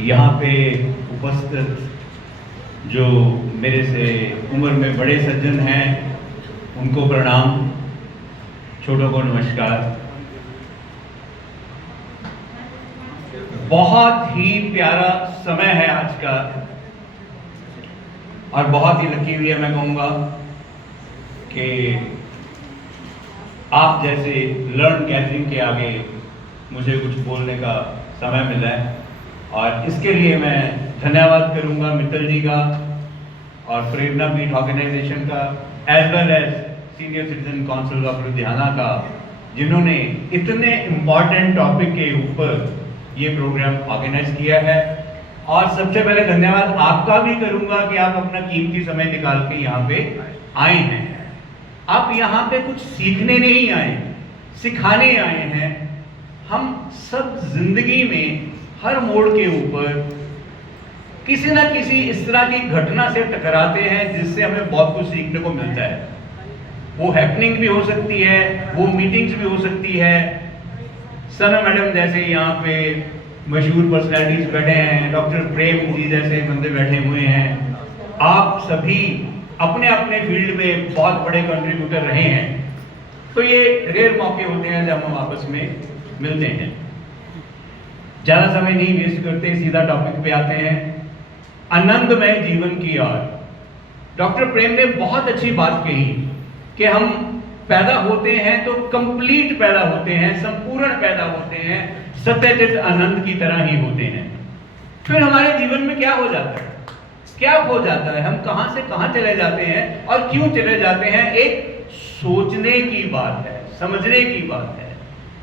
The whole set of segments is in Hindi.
यहाँ पे उपस्थित जो मेरे से उम्र में बड़े सज्जन हैं उनको प्रणाम, छोटों को नमस्कार। बहुत ही प्यारा समय है आज का और बहुत ही लकी हुई है, मैं कहूँगा कि आप जैसे लर्न गैदरिंग के आगे मुझे कुछ बोलने का समय मिला है और इसके लिए मैं धन्यवाद करूंगा मित्तल जी का और प्रेरणा पीठ ऑर्गेनाइजेशन का as well as senior citizen council of Ludhiana का, जिन्होंने इतने इम्पॉर्टेंट टॉपिक के ऊपर ये प्रोग्राम ऑर्गेनाइज किया है। और सबसे पहले धन्यवाद आपका भी करूंगा कि आप अपना कीमती समय निकाल के यहाँ पे आए हैं। आप यहाँ पे कुछ सीखने नहीं आए, सिखाने आए हैं। हम सब जिंदगी में हर मोड़ के ऊपर किसी ना किसी इस तरह की घटना से टकराते हैं जिससे हमें बहुत कुछ सीखने को मिलता है। वो हैपनिंग भी हो सकती है, वो मीटिंग्स भी हो सकती है। सना मैडम जैसे यहाँ पे मशहूर पर्सनैलिटीज बैठे हैं, डॉक्टर प्रेम जी जैसे बंदे बैठे हुए हैं। आप सभी अपने अपने फील्ड में बहुत बड़े कंट्रीब्यूटर रहे हैं, तो ये रेयर मौके होते हैं जब हम आपस में मिलते हैं। ज्यादा समय नहीं वेस्ट करते, सीधा टॉपिक पे आते हैं। आनंदमय जीवन की ओर डॉक्टर प्रेम ने बहुत अच्छी बात कही कि हम पैदा होते हैं तो कंप्लीट पैदा होते हैं, संपूर्ण पैदा होते हैं, सत्यचित आनंद की तरह ही होते हैं। फिर हमारे जीवन में क्या हो जाता है, क्या हो जाता है, हम कहां से कहां चले जाते हैं और क्यों चले जाते हैं, एक सोचने की बात है, समझने की बात है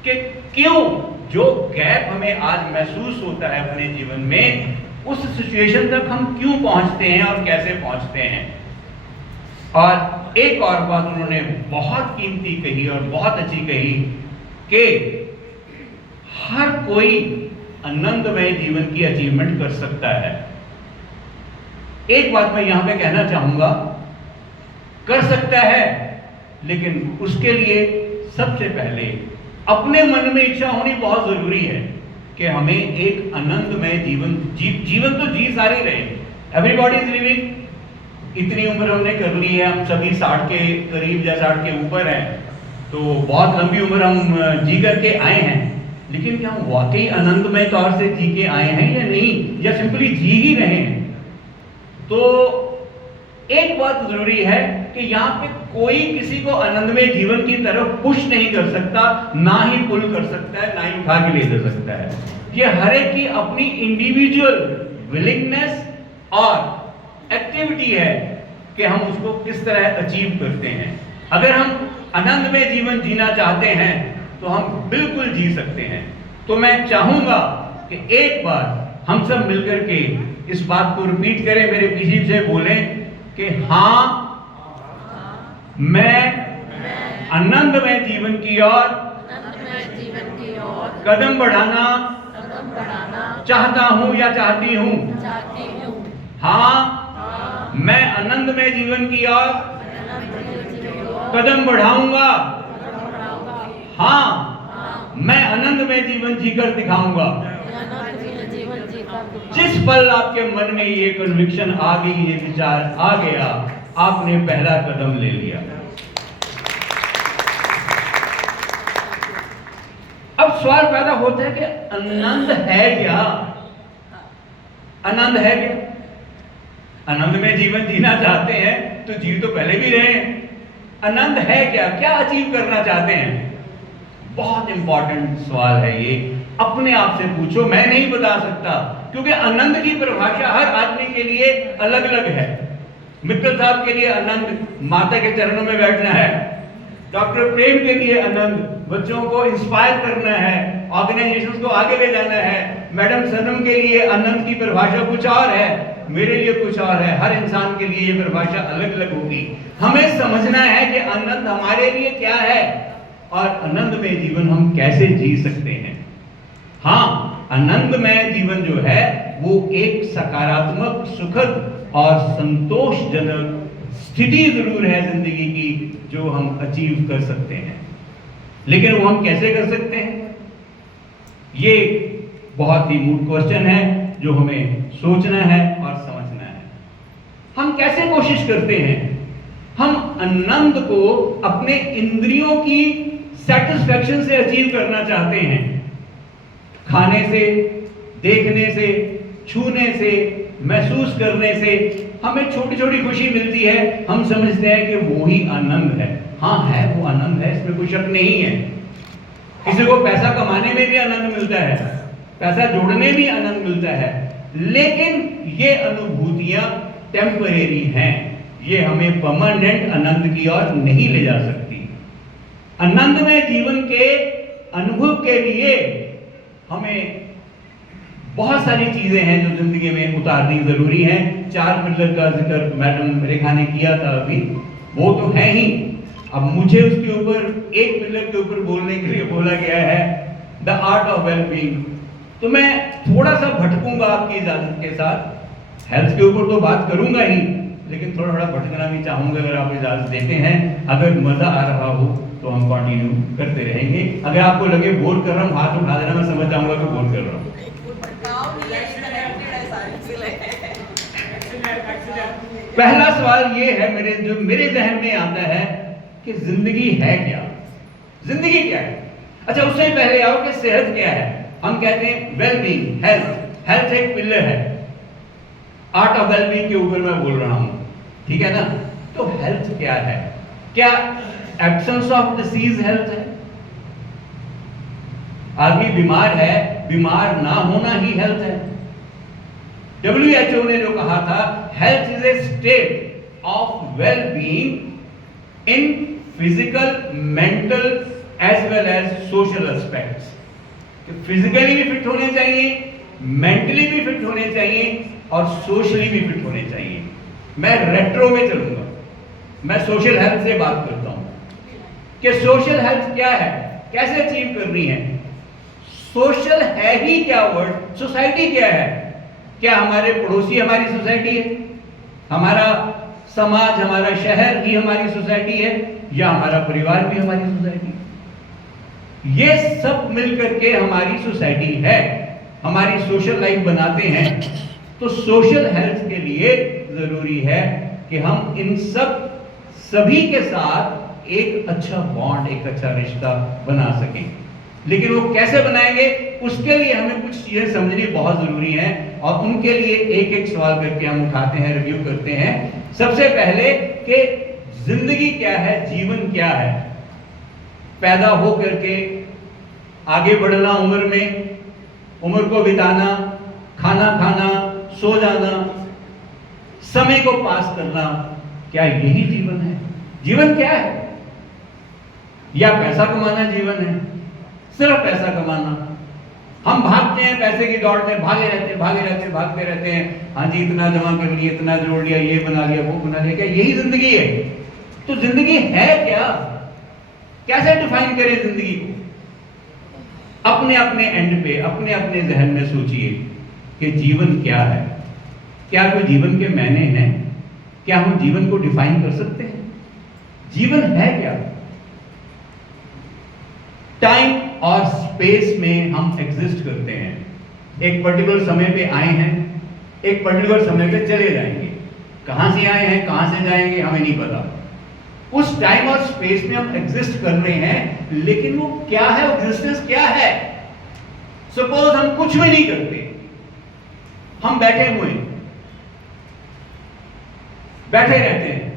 कि क्यों जो गैप हमें आज महसूस होता है अपने जीवन में, उस सिचुएशन तक हम क्यों पहुंचते हैं और कैसे पहुंचते हैं। और एक और बात उन्होंने बहुत कीमती कही और बहुत अच्छी कही कि हर कोई आनंदमय जीवन की अचीवमेंट कर सकता है। एक बात मैं यहां पे कहना चाहूंगा, कर सकता है, लेकिन उसके लिए सबसे पहले अपने मन में इच्छा होनी बहुत जरूरी है कि हमें एक आनंदमय जीवन तो जी सारे रहे। एवरीबॉडी इज लिविंग, इतनी उम्र हमने कर ली है, हम सभी 60 के करीब या 60 के ऊपर हैं, तो बहुत लंबी उम्र हम जी करके आए हैं। लेकिन क्या हम वाकई आनंदमय तौर से जी के आए हैं या नहीं, या सिंपली जी ही रहे हैं। तो एक बात जरूरी है कि यहाँ पे कोई किसी को आनंदमय जीवन की तरफ पुश नहीं कर सकता, ना ही पुल कर सकता है, ना ही उठा के ले जा सकता है। ये हर एक की अपनी इंडिविजुअल विलिंगनेस और एक्टिविटी है कि हम उसको किस तरह अचीव करते हैं। अगर हम आनंदमय जीवन जीना चाहते हैं तो हम बिल्कुल जी सकते हैं। तो मैं चाहूंगा कि एक बार हम सब मिलकर के इस बात को रिपीट करें, मेरे पीछे से बोलें कि हाँ, मैं आनंदमय जीवन की ओर कदम बढ़ाना चाहता हूं या चाहती हूं। हाँ, मैं आनंदमय जीवन की ओर कदम बढ़ाऊंगा। हाँ, मैं आनंदमय जीवन जीकर दिखाऊंगा। जिस पल आपके मन में ये कन्विक्शन आ गई, ये विचार आ गया, आपने पहला कदम ले लिया। अब सवाल पैदा होता है कि आनंद है क्या? आनंद है क्या? आनंद में जीवन जीना चाहते हैं तो जी तो पहले भी रहे हैं। आनंद है क्या? क्या अचीव करना चाहते हैं? बहुत इंपॉर्टेंट सवाल है ये। अपने आप से पूछो, मैं नहीं बता सकता, क्योंकि आनंद की परिभाषा हर आदमी के लिए अलग अलग है। मित्तल साहब के लिए आनंद माता के चरणों में बैठना है, डॉक्टर प्रेम के लिए आनंद बच्चों को इंस्पायर करना है, ऑर्गेनाइजेशंस को आगे ले जाना है। मैडम सनम के लिए आनंद की परिभाषा कुछ और है, मेरे लिए कुछ और है। हर इंसान के लिए ये परिभाषा अलग अलग होगी। हमें समझना है कि आनंद हमारे लिए क्या है और आनंदमय जीवन हम कैसे जी सकते हैं। हाँ, आनंदमय जीवन जो है वो एक सकारात्मक, सुखद और संतोषजनक स्थिति जरूर है जिंदगी की जो हम अचीव कर सकते हैं। लेकिन वो हम कैसे कर सकते हैं, ये बहुत ही मूल क्वेश्चन है। जो हमें सोचना है और समझना है। हम कैसे कोशिश करते हैं? हम आनंद को अपने इंद्रियों की सेटिस्फैक्शन से अचीव करना चाहते हैं। खाने से, देखने से, छूने से, महसूस करने से हमें छोटी छोटी खुशी मिलती है। हम समझते हैं कि वो ही आनंद है। हाँ है, वो आनंद है, इसमें कोई शक नहीं है। किसी को पैसा कमाने में भी आनंद मिलता है, पैसा जोड़ने में भी आनंद मिलता है, लेकिन ये अनुभूतियां टेम्परेरी हैं। ये हमें परमानेंट आनंद की ओर नहीं ले जा सकती। आनंदमय जीवन के अनुभव के लिए हमें बहुत सारी चीजें हैं जो जिंदगी में उतारनी जरूरी है। 4 पिलर का जिक्र मैडम रेखा ने किया था अभी, वो तो है ही। अब मुझे उसके ऊपर एक पिलर के ऊपर बोलने के लिए बोला गया है, द आर्ट ऑफ वेलबींग। तो मैं थोड़ा सा भटकूंगा आपकी इजाजत के साथ। हेल्थ के ऊपर तो बात करूंगा ही, लेकिन थोड़ा थोड़ा भटकना भी चाहूंगा अगर आप इजाजत देते हैं। अगर मजा आ रहा हो तो हम कंटिन्यू करते रहेंगे। अगर आपको लगे बोर कर रहा हूँ, हाथ उठा देना, मैं समझ जाऊंगा कि बोर कर रहा हूँ। पहला सवाल ये है मेरे जहन में आता है कि जिंदगी है क्या? जिंदगी क्या है? अच्छा, उससे पहले आओ कि सेहत क्या है। हम कहते हैं वेलबींग, हेल्थ। हेल्थ एक पिलर है। आर्ट ऑफ वेलबींग के ऊपर मैं बोल रहा हूं, ठीक है ना? तो हेल्थ क्या है? क्या एब्सेंस ऑफ डिसीज हेल्थ है? आदमी बीमार है, बीमार ना होना ही हेल्थ है। WHO ने जो कहा था, health is a state of well being in physical, mental as well as social aspects. Physically भी फिट होने चाहिए, मेंटली भी फिट होने चाहिए और सोशली भी फिट होने चाहिए। मैं रेट्रो में चलूंगा, मैं सोशल हेल्थ से बात करता हूं कि सोशल हेल्थ क्या है, कैसे अचीव करनी है। सोशल है ही क्या वर्ड? सोसाइटी क्या है? क्या हमारे पड़ोसी हमारी सोसाइटी है? हमारा समाज, हमारा शहर ही हमारी सोसाइटी है, या हमारा परिवार भी हमारी सोसाइटी है? ये सब मिलकर के हमारी सोसाइटी है, हमारी सोशल लाइफ बनाते हैं। तो सोशल हेल्थ के लिए जरूरी है कि हम इन सभी के साथ एक अच्छा बॉन्ड, एक अच्छा रिश्ता बना सकें। लेकिन वो कैसे बनाएंगे, उसके लिए हमें कुछ चीजें समझनी बहुत जरूरी है, और उनके लिए एक एक सवाल करके हम उठाते हैं, रिव्यू करते हैं। सबसे पहले कि जिंदगी क्या है, जीवन क्या है? पैदा हो करके आगे बढ़ना उम्र में, उम्र को बिताना, खाना खाना, सो जाना, समय को पास करना, क्या यही जीवन है? जीवन क्या है? या पैसा कमाना जीवन है? सिर्फ पैसा कमाना। हम भागते हैं पैसे की दौड़ में, भागते रहते हैं। हाँ जी, इतना जमा कर लिया, इतना जोड़ लिया, ये बना लिया, वो बना लिया। क्या यही जिंदगी है? तो जिंदगी है क्या? कैसे डिफाइन करें जिंदगी को? अपने अपने एंड पे, अपने अपने जहन में सोचिए कि जीवन क्या है। क्या कोई जीवन के मायने हैं? क्या हम जीवन को डिफाइन कर सकते हैं? जीवन है क्या? टाइम और स्पेस में हम एग्जिस्ट करते हैं। एक पर्टिकुलर समय पे आए हैं, एक पर्टिकुलर समय पे चले जाएंगे। कहां से आए हैं, कहां से जाएंगे, हमें नहीं पता। उस टाइम और स्पेस में हम एग्जिस्ट कर रहे हैं, लेकिन वो क्या है, एग्जिस्टेंस क्या है? सपोज हम कुछ भी नहीं करते, हम बैठे हुए बैठे रहते हैं,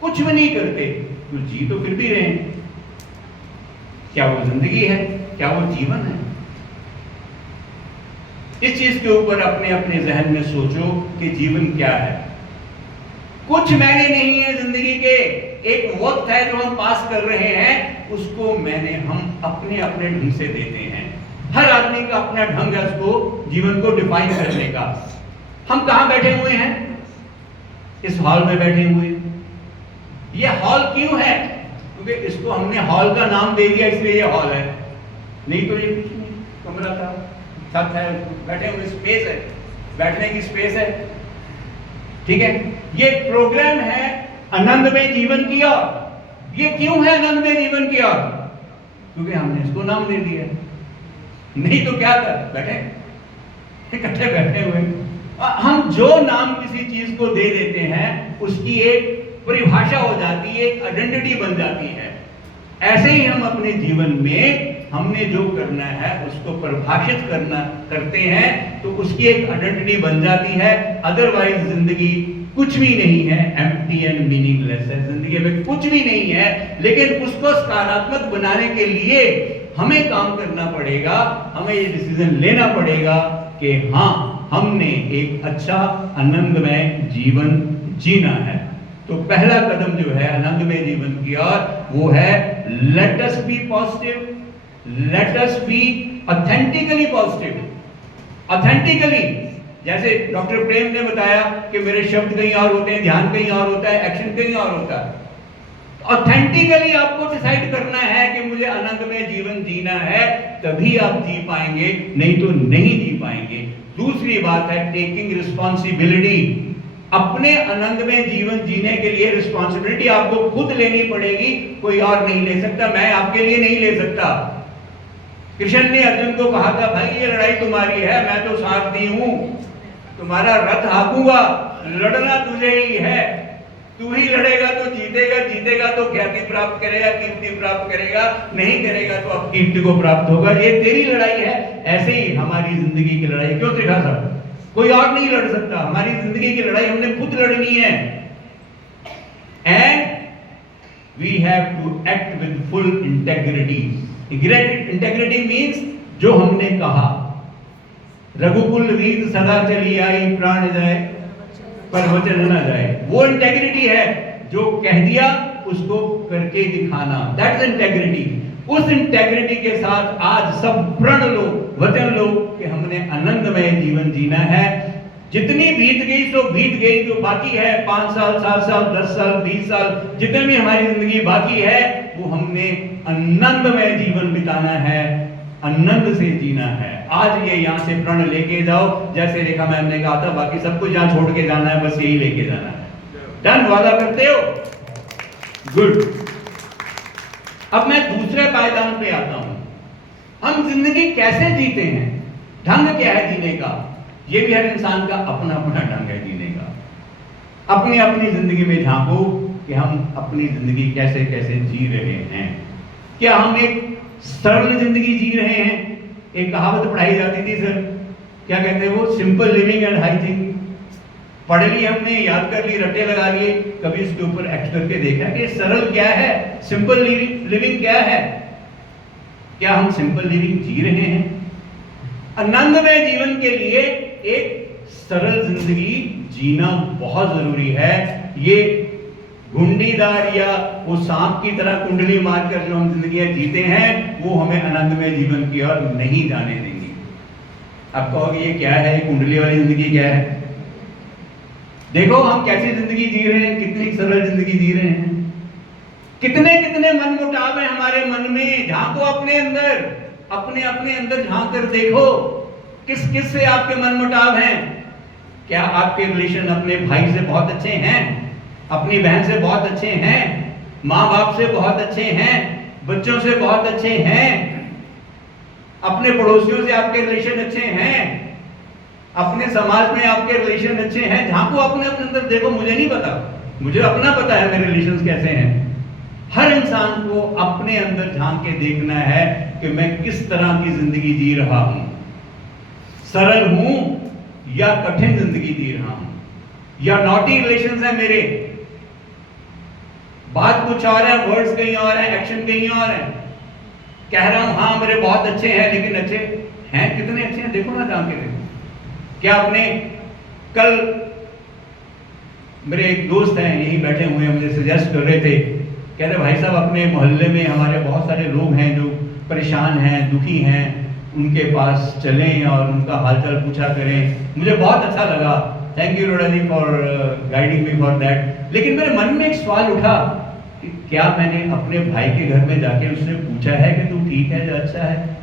कुछ भी नहीं करते, तो जी तो फिर भी रहे हैं। क्या वो जिंदगी है? क्या वो जीवन है? इस चीज के ऊपर अपने अपने जहन में सोचो कि जीवन क्या है। कुछ मैंने नहीं है जिंदगी के। एक वक्त है जो हम पास कर रहे हैं, उसको मैंने हम अपने अपने ढंग से देते हैं। हर आदमी का अपना ढंग है उसको जीवन को डिफाइन करने का। हम कहां बैठे हुए हैं? इस हॉल में बैठे हुए हैं। यह हॉल क्यों है? क्योंकि इसको हमने हॉल का नाम दे दिया, इसलिए ये हॉल है। नहीं तो ये कुछ नहीं, कमरा था, छत है, बैठे हुए स्पेस है, बैठने की स्पेस है, ठीक है। ये प्रोग्राम है आनंदमय जीवन की ओर। ये क्यों है आनंदमय जीवन की ओर? क्योंकि हमने इसको नाम दे दिया। नहीं तो क्या कर बैठे, इकट्ठे बैठे हुए। हम जो नाम किसी चीज को दे देते हैं उसकी एक परिभाषा हो जाती है, एक आइडेंटिटी बन जाती है। ऐसे ही हम अपने जीवन में हमने जो करना है उसको परिभाषित करते हैं तो उसकी एक आइडेंटिटी बन जाती है। अदरवाइज जिंदगी कुछ भी नहीं है, एम्प्टी एंड मीनिंगलेस है, जिंदगी में कुछ भी नहीं है। लेकिन उसको सकारात्मक बनाने के लिए हमें काम करना पड़ेगा, हमें ये डिसीजन लेना पड़ेगा कि हाँ, हमने एक अच्छा आनंदमय जीवन जीना है। तो पहला कदम जो है आनंदमय जीवन की ओर वो है let us B positive, let us B authentically positive. Authentically, जैसे डॉक्टर प्रेम ने बताया कि मेरे शब्द कहीं और होते हैं, ध्यान कहीं और होता है, एक्शन कहीं और होता है। ऑथेंटिकली आपको डिसाइड करना है कि मुझे आनंदमय जीवन जीना है, तभी आप जी पाएंगे, नहीं तो नहीं जी पाएंगे। दूसरी बात है टेकिंग रिस्पॉन्सिबिलिटी। अपने आनंदमय जीवन जीने के लिए रिस्पॉन्सिबिलिटी आपको खुद लेनी पड़ेगी, कोई और नहीं ले सकता, मैं आपके लिए नहीं ले सकता। कृष्ण ने अर्जुन को कहा था, भाई ये लड़ाई तुम्हारी है, मैं तो सारथी हूं, तुम्हारा रथ हाँकूंगा, लड़ना तुझे ही है, तू ही लड़ेगा तो जीतेगा, जीतेगा तो ख्याति प्राप्त करेगा, कीर्ति प्राप्त करेगा, नहीं करेगा तो अपकीर्ति को प्राप्त होगा, ये तेरी लड़ाई है। ऐसे ही हमारी जिंदगी की लड़ाई, क्यों त्रिखा साहब, कोई और नहीं लड़ सकता, हमारी जिंदगी की लड़ाई हमने खुद लड़नी है। And we have to act with full integrity. Integrity means जो हमने कहा, रघुकुल रीत सदा चली आई, प्राण जाए पर वचन न जाए, वो इंटेग्रिटी है। जो कह दिया उसको करके दिखाना, दैट्स इंटेग्रिटी। उस इंटेग्रिटी के साथ आज सब प्रण लो, वचन लो कि हमने आनंदमय जीवन जीना है। जितनी बीत गई तो बीत गई, तो बाकी है 5 साल, 7 साल, 10 साल, 20 साल, जितनी भी हमारी जिंदगी बाकी है वो हमने आनंदमय जीवन बिताना है, आनंद से जीना है। आज ये यहां से प्रण लेके जाओ, जैसे रेखा मैम ने कहा था, बाकी सब कुछ यहां छोड़ के जाना है, बस यही लेके जाना है। डन, वादा करते हो? गुड। अब मैं दूसरे पायदान पे आता हूं, हम जिंदगी कैसे जीते हैं, ढंग क्या है जीने का। ये भी हर इंसान का अपना अपना ढंग है जीने का। अपनी अपनी जिंदगी में झांको कि हम अपनी जिंदगी कैसे कैसे जी रहे हैं। क्या हम एक सरल जिंदगी जी रहे हैं? एक कहावत पढ़ाई जाती थी सर, क्या कहते हैं वो, simple living and high thinking. पढ़ ली हमने, याद कर ली, रटे लगा लिए, कभी इसके ऊपर एक्ट करके देखा कि सरल क्या है, सिंपल लिविंग क्या है? क्या हम सिंपल लिविंग जी रहे हैं? आनंदमय जीवन के लिए एक सरल जिंदगी जीना बहुत जरूरी है। ये घुंडीदार या वो सांप की तरह कुंडली मारकर जो हम जिंदगी जीते हैं, वो हमें आनंदमय जीवन की ओर नहीं जाने देंगे। आप कहोगे ये क्या है, कुंडली वाली जिंदगी क्या है? देखो हम कैसी जिंदगी जी रहे हैं, कितनी सरल जिंदगी जी रहे हैं। कितने कितने मन मुटाव है हमारे मन में, झांको अपने अंदर, अपने अपने अंदर झांक कर देखो, किस किस से आपके मन मुटाव हैं। क्या आपके रिलेशन अपने भाई से बहुत अच्छे हैं, अपनी बहन से बहुत अच्छे हैं, माँ बाप से बहुत अच्छे हैं, बच्चों से बहुत अच्छे हैं, अपने पड़ोसियों से आपके रिलेशन अच्छे हैं, अपने समाज में आपके रिलेशन अच्छे हैं? झांको अपने अपने अंदर देखो। मुझे नहीं पता, मुझे अपना पता है मेरे रिलेशंस कैसे हैं। हर इंसान को अपने अंदर झांक के देखना है कि मैं किस तरह की जिंदगी जी रहा हूं, सरल हूं या कठिन जिंदगी जी रहा हूं, या नॉटी रिलेशंस है मेरे, बात कुछ और है, वर्ड्स कहीं और है, एक्शन कहीं और है। कह रहा हूं हाँ मेरे बहुत अच्छे हैं, लेकिन अच्छे हैं कितने अच्छे हैं देखो ना, जाके देखो। क्या आपने कल, मेरे एक दोस्त हैं यही बैठे हुए हैं, मुझे सजेस्ट कर रहे थे, कह रहे भाई साहब अपने मोहल्ले में हमारे बहुत सारे लोग हैं जो परेशान हैं, दुखी हैं, उनके पास चलें और उनका हालचाल पूछा करें। मुझे बहुत अच्छा लगा, thank you Roda ji for guiding me for that. लेकिन मेरे मन में एक सवाल उठा कि क्या मैंने अपने भाई के घर में जाके उससे पूछा है कि तू ठीक है, जो अच्छा है?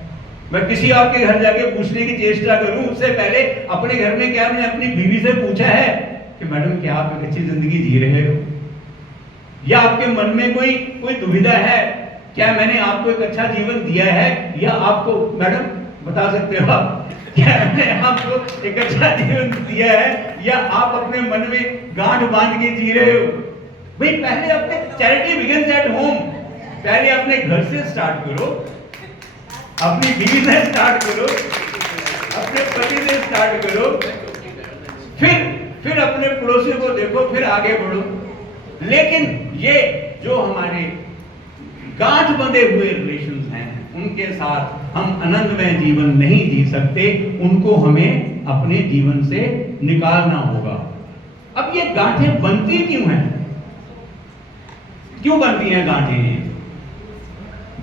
मैं किसी और के घर जाके पूछने की चेष्टा करूं, उससे पहले अपने घर में क्या मैंने अपनी बीवी से पूछा है कि मैडम क्या आप एक अच्छी जिंदगी जी रहे हो? या आपके मन में कोई दुविधा है, क्या मैंने आपको एक अच्छा जीवन दिया है? या आपको, मैडम बता सकते हो आप, क्या मैंने आपको एक अच्छा जीवन दिया है या आप अपने मन में गांठ बांध के जी रहे हो? भाई पहले अपने चैरिटी बिगिंस एट होम, पहले अपने घर से स्टार्ट करो, अपनी बीवी से स्टार्ट करो, अपने पति से स्टार्ट करो, फिर अपने पड़ोसियों को देखो, फिर आगे बढ़ो। लेकिन ये जो हमारे गांठ बंधे हुए रिलेशंस हैं, उनके साथ हम आनंदमय जीवन नहीं जी सकते, उनको हमें अपने जीवन से निकालना होगा। अब ये गांठें बनती क्यों हैं? क्यों बनती हैं गांठें?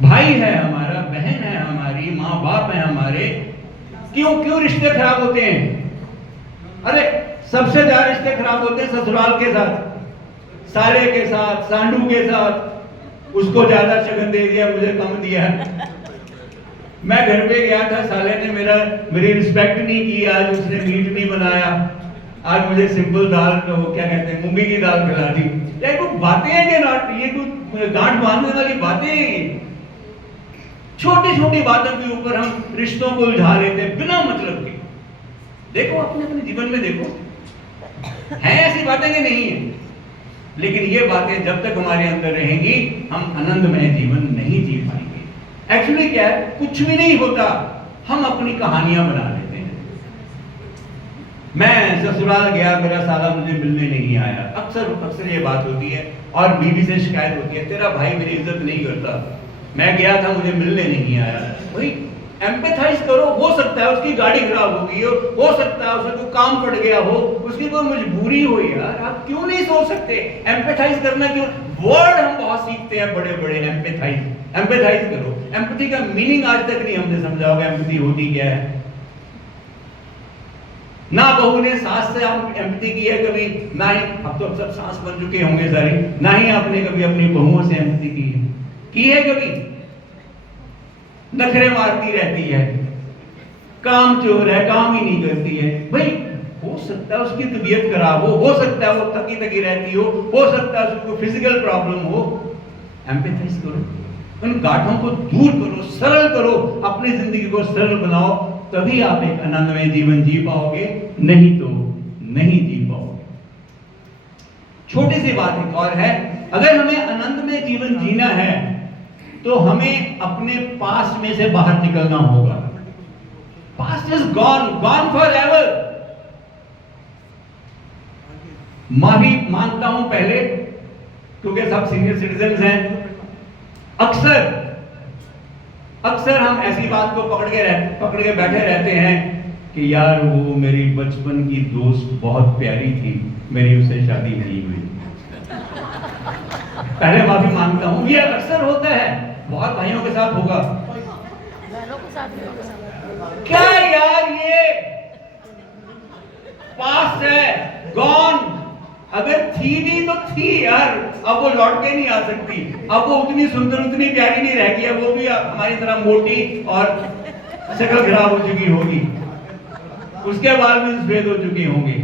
भाई है हमारा, बहन है हमारी, माँ बाप है हमारे, क्यों रिश्ते खराब होते हैं? अरे सबसे ज्यादा रिश्ते खराब होते हैं ससुराल के साथ, साले के साथ, सांडू के साथ। उसको ज्यादा शगन दे दिया, मुझे कम दिया। मैं घर पे गया था, साले ने मेरी रिस्पेक्ट नहीं की, आज उसने मीट नहीं बनाया, आज मुझे सिंपल दाल, क्या कहते हैं, मूंगी की दाल खिला दी। ये कुछ बातें हैं कि नॉट? ये कुछ गांठ बांधने वाली बातें हैं। छोटी छोटी बातों के ऊपर हम रिश्तों को उलझा लेते हैं बिना मतलब के। देखो अपने जीवन में देखो, है ऐसी बातें कि नहीं है? लेकिन ये बातें जब तक हमारे अंदर रहेंगी, हम आनंदमय जीवन नहीं जी पाएंगे। एक्चुअली क्या है, कुछ भी नहीं होता, हम अपनी कहानियां बना लेते हैं। मैं ससुराल गया, मेरा साला मुझे मिलने नहीं आया, अक्सर ये बात होती है, और बीवी से शिकायत होती है, तेरा भाई मेरी इज्जत नहीं करता, मैं गया था मुझे मिलने नहीं आया। भाई एम्पैथाइज करो, हो सकता है उसकी गाड़ी खराब हो गई हो सकता है उसे कोई काम पड़ गया हो, उसकी कोई मजबूरी हो। यार आप क्यों नहीं सोच सकते? एम्पैथाइज करना क्यों? वर्ड हम बहुत सीखते हैं बड़े बड़े, एम्पैथाइज करो। एम्पैथी का मीनिंग आज तक नहीं हमने समझा होगा, एम्पैथी होती क्या है। ना बहू ने सास से आप एम्पैथी की है कभी, ना ही, अब तो सब सास बन चुके होंगे सारी, ना ही आपने कभी अपनी बहुओं से एम्पैथी की है कभी? नखरे मारती रहती है, काम चोर है, काम ही नहीं करती है। भाई हो सकता है उसकी तबीयत खराब हो सकता है वो थकी रहती हो सकता है उसको फिजिकल प्रॉब्लम हो। एम्पैथाइज करो, उन गांठों को दूर करो, सरल करो, अपनी जिंदगी को सरल बनाओ, तभी आप एक आनंदमय जीवन जी पाओगे, नहीं तो नहीं जी पाओगे। छोटी सी बात एक और है, अगर हमें आनंदमय जीवन जीना है तो हमें अपने पास्ट में से बाहर निकलना होगा। Past is gone for ever. माफी मांगता हूं पहले, क्योंकि सब सीनियर सिटीजन्स हैं। अक्सर हम ऐसी बात को पकड़ के बैठे रहते हैं कि यार वो मेरी बचपन की दोस्त बहुत प्यारी थी, मेरी उससे शादी नहीं हुई। पहले माफी मांगता हूं, ये अक्सर होता है, बहुत भाइयों के साथ होगा। क्या यार ये पास्ट है, गॉन। अगर थी भी तो थी यार, अब वो लौट के नहीं आ सकती। अब वो उतनी सुंदर, उतनी प्यारी नहीं रह गई है, वो भी हमारी तरह मोटी और शक्ल खराब हो चुकी होगी, उसके बाद में सफेद हो चुकी होंगी।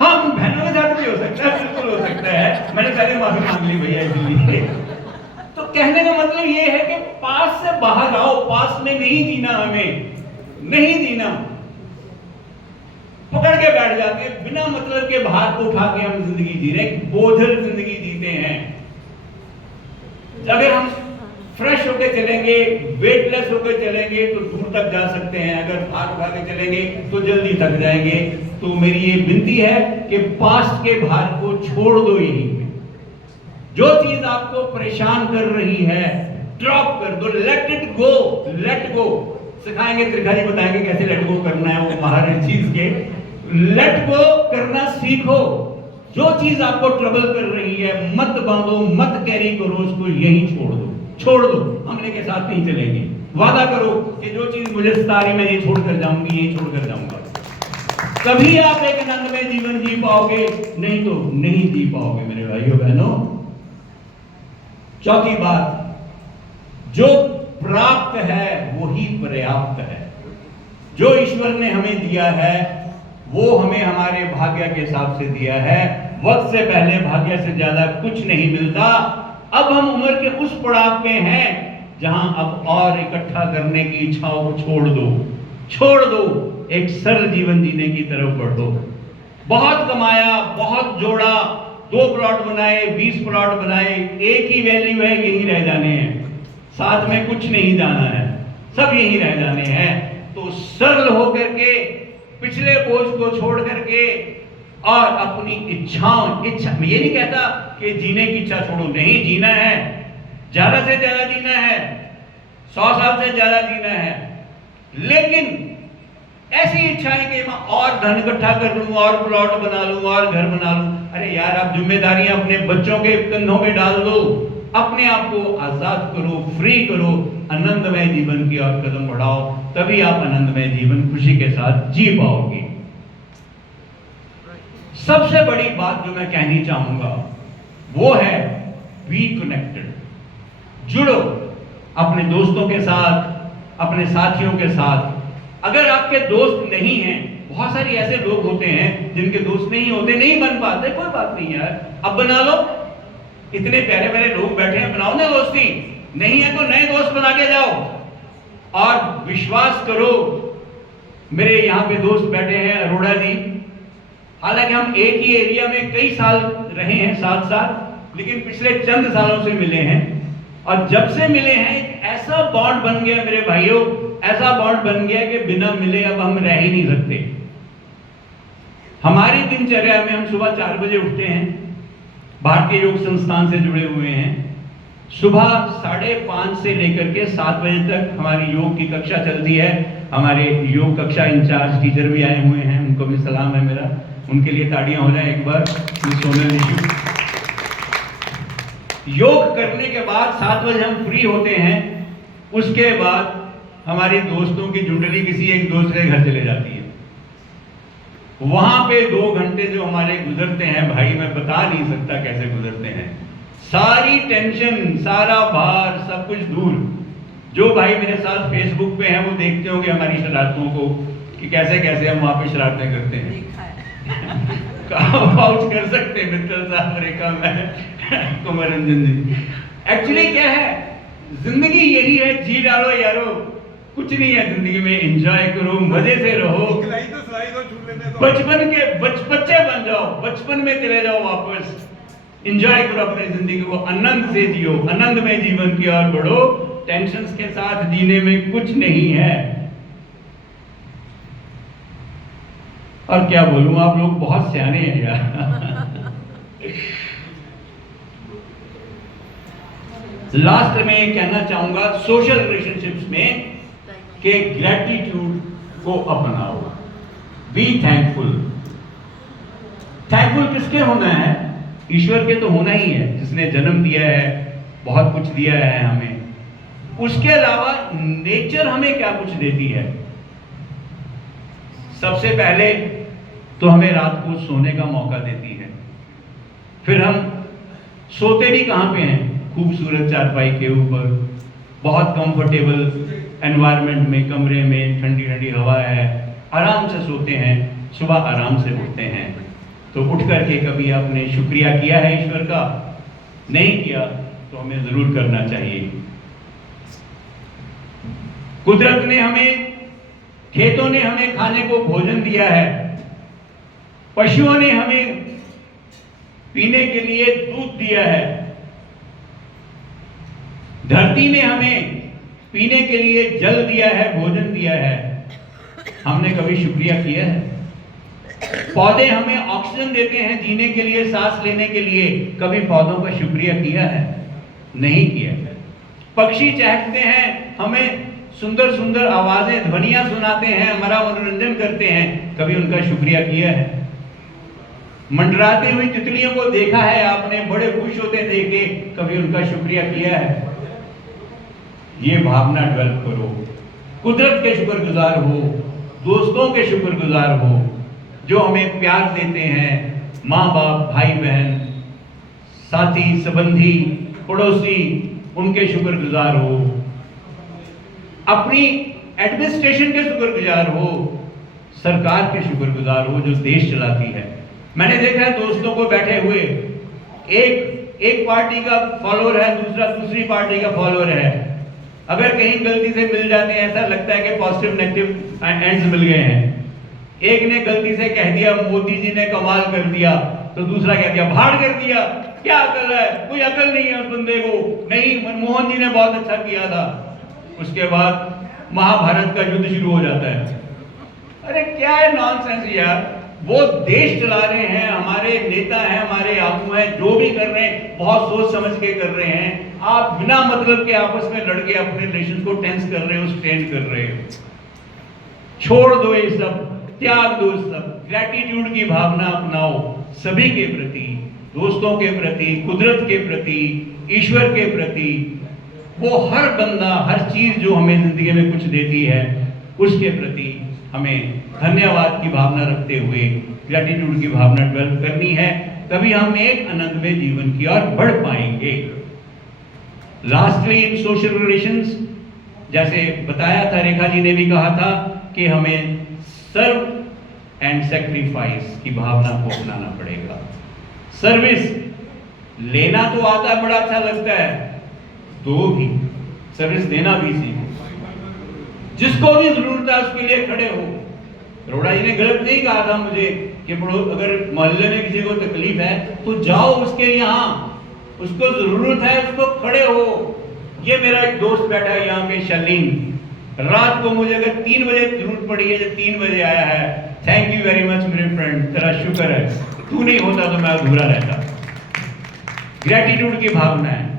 हाँ बहनों के साथ भी हो सकता है, बिल्कुल हो सकता है। मैंने पहले माफी मांग ली भैया इसलिए। तो कहने का मतलब ये है कि पास से बाहर आओ, पास में नहीं जीना, हमें नहीं जीना। पकड़ के बैठ जाते हैं, बिना मतलब के भार को उठा के हम जिंदगी जी रहे, बोझल जिंदगी जीते हैं। अगर हम फ्रेश होकर चलेंगे, वेटलेस होकर चलेंगे तो दूर तक जा सकते हैं, अगर भार उठा के चलेंगे तो जल्दी थक जाएंगे। तो मेरी ये विनती है कि पास्ट के भार को छोड़ दो। यही जो चीज आपको परेशान कर रही है ड्रॉप कर दो, let it go, let go. सिखाएंगे, त्रिखारी बताएंगे कैसे लेट गो करना है, वो महान चीज के। लेट गो करना सीखो। जो चीज आपको ट्रबल कर रही है मत बांधो, मत कैरी करो, उसको यही छोड़ दो। हम लेके साथ नहीं चलेंगे। वादा करो कि जो चीज मुझे सता रही मैं ये छोड़कर जाऊंगी, ये छोड़कर जाऊंगा। तभी आप एक आनंदमय जीवन जी पाओगे, नहीं तो नहीं जी पाओगे मेरे भाइयों बहनों। चौथी बात, जो प्राप्त है वही पर्याप्त है। जो ईश्वर ने हमें दिया है वो हमें हमारे भाग्य के हिसाब से दिया है। वक्त से पहले भाग्य से ज्यादा कुछ नहीं मिलता। अब हम उम्र के उस पड़ाव पे हैं जहां अब और इकट्ठा करने की इच्छाओं को छोड़ दो, एक सरल जीवन जीने की तरफ बढ़ो। बहुत कमाया, बहुत जोड़ा, 2 प्लॉट बनाए, 20 प्लॉट बनाए, एक ही वैल्यू है, यही रह जाने हैं, साथ में कुछ नहीं जाना है, सब यही रह जाने हैं। तो सरल होकर के, पिछले बोझ को छोड़ करके और अपनी इच्छा, ये नहीं कहता कि जीने की इच्छा छोड़ो, नहीं, जीना है, ज्यादा से ज्यादा जीना है, 100 साल से ज्यादा जीना है, लेकिन ऐसी इच्छा है कि मैं और धन इकट्ठा कर लूं, और प्लॉट बना लूं, और घर बना लूं। अरे यार, आप जिम्मेदारियां अपने बच्चों के कंधों पे डाल दो, अपने आप को आजाद करो, फ्री करो, आनंदमय जीवन की ओर कदम बढ़ाओ, तभी आप आनंदमय जीवन खुशी के साथ जी पाओगे। सबसे बड़ी बात जो मैं कहनी चाहूंगा वो है बी कनेक्टेड। जुड़ो अपने दोस्तों के साथ, अपने साथियों के साथ। अगर आपके दोस्त नहीं हैं, बहुत सारे ऐसे लोग होते हैं जिनके दोस्त नहीं होते, नहीं बन पाते, कोई बात नहीं यार, अब बना लो, इतने प्यारे प्यारे लोग बैठे हैं, बनाओ ना दोस्ती, नहीं है तो नए दोस्त बना के जाओ। और विश्वास करो, मेरे यहाँ पे दोस्त बैठे हैं अरोड़ा जी, हालांकि हम एक ही एरिया में कई साल रहे हैं, 7 साल, लेकिन पिछले चंद सालों से मिले हैं, और जब से मिले हैं एक ऐसा बॉन्ड बन गया मेरे भाइयों, ऐसा बॉन्ड बन गया कि बिना मिले अब हम रह ही नहीं सकते। हमारी दिनचर्या में हम सुबह 4 बजे उठते हैं, भारतीय योग संस्थान से जुड़े हुए हैं, सुबह 5:30 से लेकर के 7 बजे तक हमारी योग की कक्षा चलती है। हमारे योग कक्षा इंचार्ज टीचर भी आए हुए हैं, उनको भी सलाम है मेरा, उनके लिए ताड़ियां हो जाए एक बार। सोनल जी, योग करने के बाद 7 बजे हम फ्री होते हैं, उसके बाद हमारे दोस्तों की जुंडली किसी एक दोस्त के घर चले जाती है। वहां पे 2 घंटे जो हमारे गुजरते हैं भाई, मैं बता नहीं सकता कैसे गुजरते हैं। सारी टेंशन, सारा भार, सब कुछ दूर। जो भाई मेरे साथ फेसबुक पे हैं वो देखते होंगे हमारी शरारतों को कि कैसे कैसे हम वहां पे शरारतें करते हैं। वाउच कर सकते हैं मित्तल साहब, रेखा में, कुमार रंजन जी। एक्चुअली क्या है, जिंदगी यही है, जी डालो यारो, कुछ नहीं है जिंदगी में, एंजॉय करो, मजे से रहो, बचपन के बच्चे बन जाओ, बचपन में चले जाओ वापस, एंजॉय करो अपनी जिंदगी को, आनंद से जियो, आनंद में जीवन की ओर बढ़ो। टेंशन के साथ जीने में कुछ नहीं है। और क्या बोलूं, आप लोग बहुत सियाने हैं यार। लास्ट में कहना चाहूंगा सोशल रिलेशनशिप्स में कि ग्रेटिट्यूड को अपनाओ, बी थैंकफुल। थैंकफुल किसके होना है? ईश्वर के तो होना ही है, जिसने जन्म दिया है, बहुत कुछ दिया है हमें। उसके अलावा नेचर हमें क्या कुछ देती है? सबसे पहले तो हमें रात को सोने का मौका देती है। फिर हम सोते भी कहां पे हैं? खूबसूरत चारपाई के ऊपर, बहुत कंफर्टेबल एनवायरनमेंट में, कमरे में, ठंडी ठंडी हवा है, आराम से सोते हैं, सुबह आराम से उठते हैं। तो उठ करके कभी आपने शुक्रिया किया है ईश्वर का? नहीं किया तो हमें जरूर करना चाहिए। कुदरत ने हमें, खेतों ने हमें खाने को भोजन दिया है, पशुओं ने हमें पीने के लिए दूध दिया है, धरती ने हमें पीने के लिए जल दिया है, भोजन दिया है। हमने कभी शुक्रिया किया है? पौधे हमें ऑक्सीजन देते हैं जीने के लिए, सांस लेने के लिए, कभी पौधों का शुक्रिया किया है? नहीं किया। पक्षी चहकते हैं, हमें सुंदर सुंदर आवाजें, ध्वनियां सुनाते हैं, हमारा मनोरंजन करते हैं, कभी उनका शुक्रिया किया है? मंडराती हुई तितलियों को देखा है आपने, बड़े खुश होते देखे, कभी उनका शुक्रिया किया है? ये भावना डेवलप करो, कुदरत के शुक्रगुजार हो, दोस्तों के शुक्रगुजार हो, जो हमें प्यार देते हैं, माँ बाप, भाई बहन, साथी, संबंधी, पड़ोसी, उनके शुक्रगुजार हो, अपनी एडमिनिस्ट्रेशन के शुक्रगुजार हो, सरकार के शुक्रगुजार हो जो देश चलाती है। मैंने देखा है दोस्तों को बैठे हुए, एक पार्टी का फॉलोअर है, दूसरा दूसरी पार्टी का फॉलोअर है, अगर कहीं गलती से मिल जाते हैं ऐसा लगता है कि पॉजिटिव नेगेटिव एंड्स मिल गए हैं। एक ने गलती से कह दिया मोदी जी ने कमाल कर दिया, तो दूसरा कह दिया भाड़ कर दिया, क्या अकल है, कोई अकल नहीं है उस बंदे को, नहीं मनमोहन जी ने बहुत अच्छा किया था। उसके बाद महाभारत का युद्ध शुरू हो जाता है। अरे क्या है नॉनसेंस यार, वो देश चला रहे हैं, हमारे नेता हैं, हमारे आगू हैं, जो भी कर रहे हैं बहुत सोच समझ के कर रहे हैं। आप बिना मतलब के आपस में लड़के अपने रिलेशन को टेंस कर रहे हो, स्ट्रेन कर रहे हो। छोड़ दो ये सब, त्याग दो सब, ग्रैटिट्यूड की भावना अपनाओ सभी के प्रति, दोस्तों के प्रति, कुदरत के प्रति, ईश्वर के प्रति। वो हर बंदा, हर चीज जो हमें जिंदगी में कुछ देती है उसके प्रति हमें धन्यवाद की भावना रखते हुए ग्रैटिट्यूड की भावना डेवलप करनी है, तभी हम एक आनंदमय जीवन की ओर बढ़ पाएंगे। लास्टली इन सोशल रिलेशंस, जैसे बताया था, रेखा जी ने भी कहा था कि हमें सर्व एंड सेक्रीफाइस की भावना को अपनाना पड़ेगा। सर्विस लेना तो आता है, बड़ा अच्छा लगता है, दो भी, सर्विस देना भी सीखो। जिसको भी जरूरत है उसके लिए खड़े हो। रोड़ा जी ने गलत नहीं कहा था मुझे कि अगर मोहल्ले में किसी को तकलीफ है तो जाओ उसके यहाँ, उसको जरूरत है, उसको खड़े हो। ये मेरा एक दोस्त बैठा है यहाँ पे, शलीन, रात को मुझे अगर 3 बजे जरूरत पड़ी है, जो 3 बजे आया है, थैंक यू वेरी मच मेरे फ्रेंड, तेरा शुक्र है, तू नहीं होता तो मैं अधूरा रहता। ग्रैटिट्यूड की भावना है।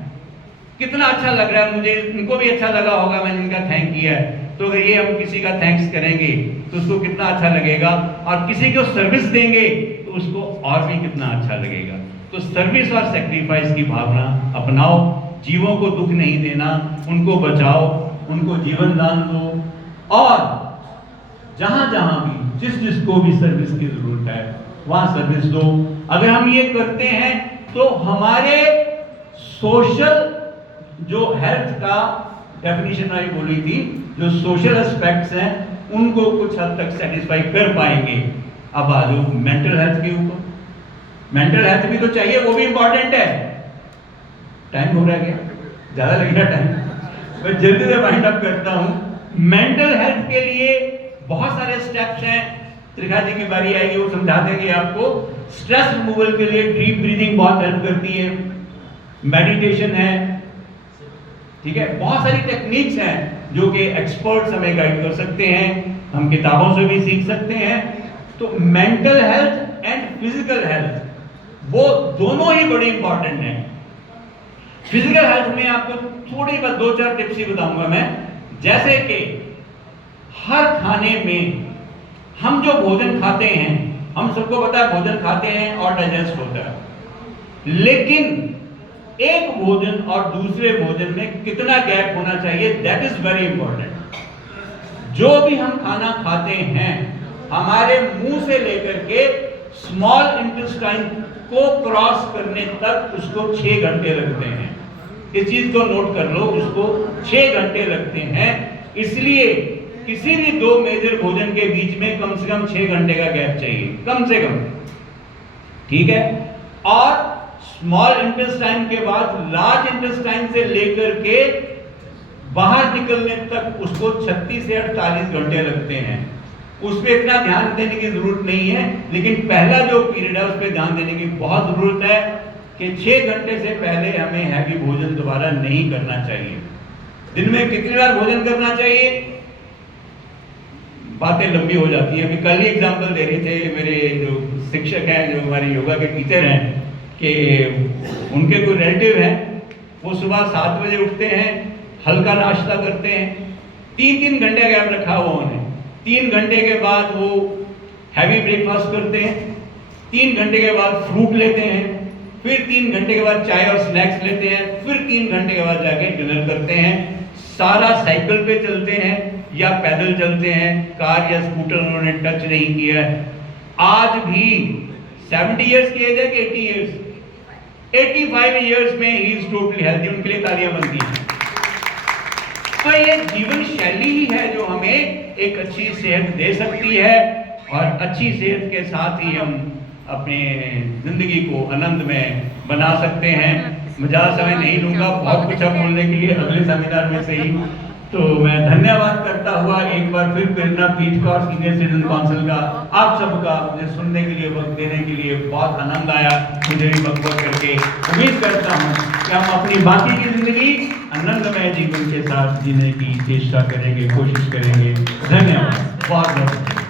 कितना अच्छा लग रहा है मुझे, इनको भी अच्छा लगा होगा मैंने इनका थैंक किया है, तो अगर ये हम किसी का थैंक्स करेंगे तो उसको कितना अच्छा लगेगा, और किसी को सर्विस देंगे तो उसको और भी कितना अच्छा लगेगा। तो सर्विस और सेक्रीफाइस की भावना अपनाओ, जीवों को दुख नहीं देना, उनको बचाओ, उनको जीवन दान दो, और जहां जहां भी जिसको भी सर्विस की जरूरत है वहां सर्विस दो। अगर हम ये करते हैं तो हमारे सोशल जो हेल्थ का डेफिनेशन आई बोली थी, जो सोशल एस्पेक्ट्स हैं उनको कुछ हद तक सेटिस्फाई कर पाएंगे। अब आ जाओ मेंटल हेल्थ के ऊपर। मेंटल हेल्थ भी तो चाहिए, वो भी इंपॉर्टेंट है। टाइम हो रहा है क्या? ज्यादा लगेगा टाइम, मैं जल्दी से वाइंड अप करता हूं। मेंटल हेल्थ के लिए बहुत सारे स्टेप्स हैं, त्रिखा जी की बारी आएगी वो समझा देंगे आपको। स्ट्रेस रिमूवल के लिए डीप ब्रीदिंग बहुत हेल्प करती है, मेडिटेशन है, ठीक है, बहुत सारी टेक्निक्स हैं जो कि एक्सपर्ट्स हमें गाइड कर सकते हैं, हम किताबों से भी सीख सकते हैं। तो mental health and physical health वो दोनों ही बड़ी इंपॉर्टेंट हैं। फिजिकल हेल्थ में आपको थोड़ी बहुत 2-4 टिप्स ही बताऊंगा मैं। जैसे कि हर खाने में हम जो भोजन खाते हैं, हम सबको पता है भोजन खाते हैं और डाइजेस्ट होता है, लेकिन एक भोजन और दूसरे भोजन में कितना गैप होना चाहिए, दैट इज वेरी इंपॉर्टेंट। जो भी हम खाना खाते हैं हमारे मुंह से लेकर के स्मॉल इंटेस्टाइन को क्रॉस करने तक उसको 6 घंटे लगते हैं। इस चीज को नोट कर लो, उसको 6 घंटे लगते हैं। इसलिए किसी भी 2 मेजर भोजन के बीच में कम से कम 6 घंटे का गैप चाहिए, कम से कम, ठीक है। और स्मॉल इंटेस्टाइन के बाद लार्ज इंटेस्टाइन से लेकर के बाहर निकलने तक उसको 36 से 48 घंटे लगते हैं। उस पर इतना ध्यान देने की जरूरत नहीं है, लेकिन पहला जो पीरियड है उस पर ध्यान देने की बहुत जरूरत है कि 6 घंटे से पहले हमें हैवी भोजन दोबारा नहीं करना चाहिए। दिन में कितनी बार भोजन करना चाहिए, बातें लंबी हो जाती है। कल ही एग्जाम्पल दे रहे थे मेरे जो शिक्षक हैं, जो हमारे योगा के टीचर हैं, कि उनके कोई रिलेटिव हैं, वो सुबह 7 बजे उठते हैं, हल्का नाश्ता करते हैं, 3-3 घंटे गैप रखा हुआ उन्हें, 3 घंटे के बाद वो हैवी ब्रेकफास्ट करते हैं, 3 घंटे के बाद फ्रूट लेते हैं, फिर 3 घंटे के बाद चाय और स्नैक्स लेते हैं, फिर 3 घंटे के बाद जाके डिनर करते हैं। सारा साइकिल पे चलते हैं या पैदल चलते हैं, कार या स्कूटर उन्होंने टच नहीं किया है। आज भी 70 इयर्स की एज है कि 80 इयर्स, 85 इयर्स में ही इज टोटली हेल्दी, उनके लिए तालियां बनती हैं। तो ये जीवन शैली ही है जो हमें एक अच्छी सेहत दे सकती है, और अच्छी सेहत के साथ ही हम अपने जिंदगी को आनंद में बना सकते हैं। मैं ज़्यादा समय नहीं लूँगा, बहुत कुछ है बोलने के लिए अगले सेमिनार में से ही। तो मैं धन्यवाद करता हुआ एक बार फिर प्रेरणा पीठ का और सीनियर सिटीजन काउंसिल का आप सबका मुझे सुनने के लिए, वक्त देने के लिए बहुत आनंद आया मुझे भी वक्त करके। उम्मीद करता हूँ कि हम अपनी बाकी की जिंदगी आनंदमय जीवन के साथ जीने की चेष्टा करेंगे, कोशिश करेंगे। धन्यवाद, बहुत बहुत।